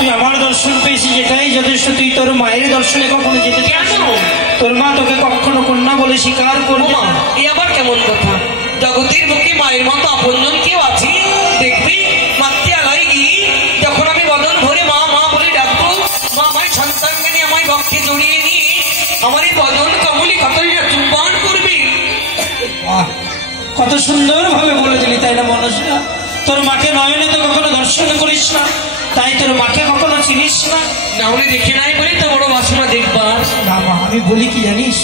তুই আমার দর্শন পেয়েছি যেটাই যথেষ্ট। তুই তোর মায়ের দর্শনে কখনো যেতে কেন? তোর মা তোকে কখনো কন্যা বলে স্বীকার করবে না। এই আবার কেমন কথা? জগতের বুকে মায়ের মতো আপনজন কেউ আছে? দেখবি মাতৃয়ালয় গিয়ে যখন আমি বদন ধরে মা মা বলে ডাকবো, মা আমার সন্তানকে নিয়ে আমায় বক্ষে জড়িয়ে নিয়ে আমার এই বদন কমলি কতটা চুম্বন করবি। কত সুন্দর ভাবে বলে দিলি, তাই না মনসা? তোর মাকে নয়নে তো কখনো দর্শন করিস না, তাই তোর মাকে কখনো চিনিস না। না হলে দেখে নাই বলে তো বড় বাসনা দেখবার। না মা, আমি বলি কি জানিস,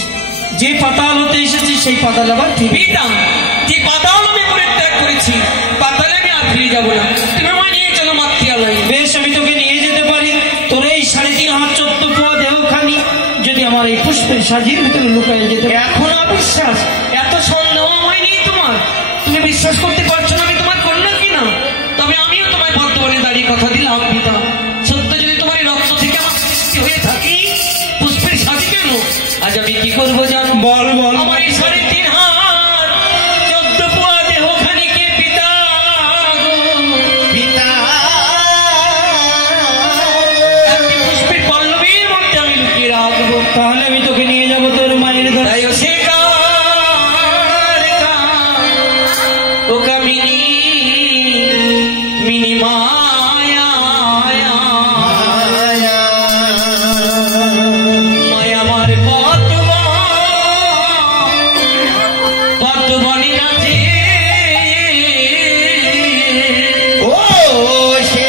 যে পাতাল হতে এসেছি সেই পাতাল আবার পিতাম, যে পাতাল আমি পরিত্যাগ করেছি, পাতালে আমি আর ফিরে যাবো না। তুমি আমায় নিয়ে চলো মাতৃয়ালয়। বেশ, আমি তোকে নিয়ে যেতে পারি। তোর এই 3.5 হাত 14 পোয়া দেহখানি যদি আমার এই পুষ্পের সাজির ভিতরে লুকায় যেতে। এখন অবিশ্বাস, এত সন্দেহ আমায় নেই তোমার? তুমি বিশ্বাস করতে পারছো না আমি তোমার কন্যা কিনা? তবে আমিও তোমায় বর্তমানে দাঁড়িয়ে কথা দিলাম পিতা, সত্য যদি তোমার এই রক্ত থেকে আমার সৃষ্টি হয়ে থাকি, পুষ্পের সাজি কেন, আজ আমি কি করবো জানো? বল বল। আমার এই 3.5 হাত 14 পোয়া দেহখানিকে পিতা পিতা একটি পুষ্পের পল্লবীর মধ্যে আমি লুকিয়ে রাখবো। তাহলে আমি তোকে নিয়ে যাবো তোর মায়ের ঘরে। তাই সে ও কামিনী মিনি মায়া মায়া আমার পদ্মবনে নাচে। ও সে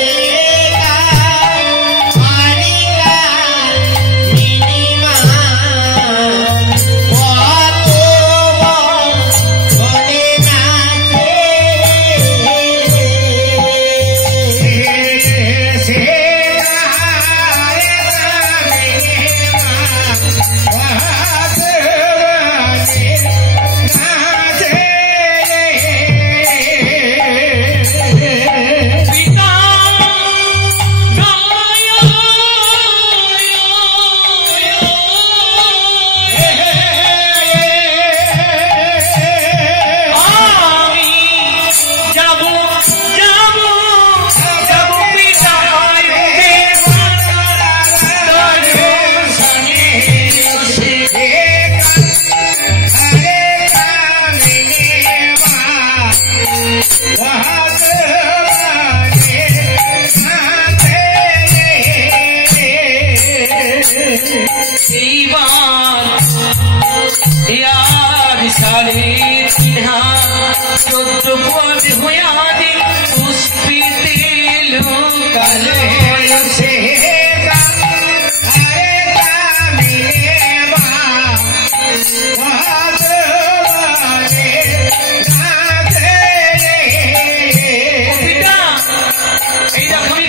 यार 3.5 हाथ 14 पोया होया पुष्पी तेल काले से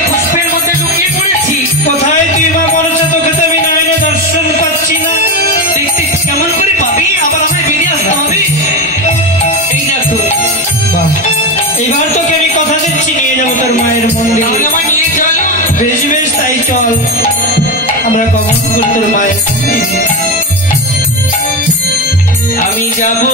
পুষ্পের মধ্যে লুকিয়ে পড়েছি। কোথায় তুই মা মনসা? তোকে তো আমি নয়নে দর্শন পাচ্ছি না। দেখতে কেমন করে পাবি? আবার আমায় বেরিয়ে আসতে হবে। এই দেখো, এবার তোকে আমি কথা দিচ্ছি, নিয়ে যাবো তোর মায়ের মন্দিরে। তাহলে আমায় নিয়ে চলো। বেশ বেশ, তাই চল, আমরা গমন করি তোর মায়ের মন্দিরে। আমি যাবো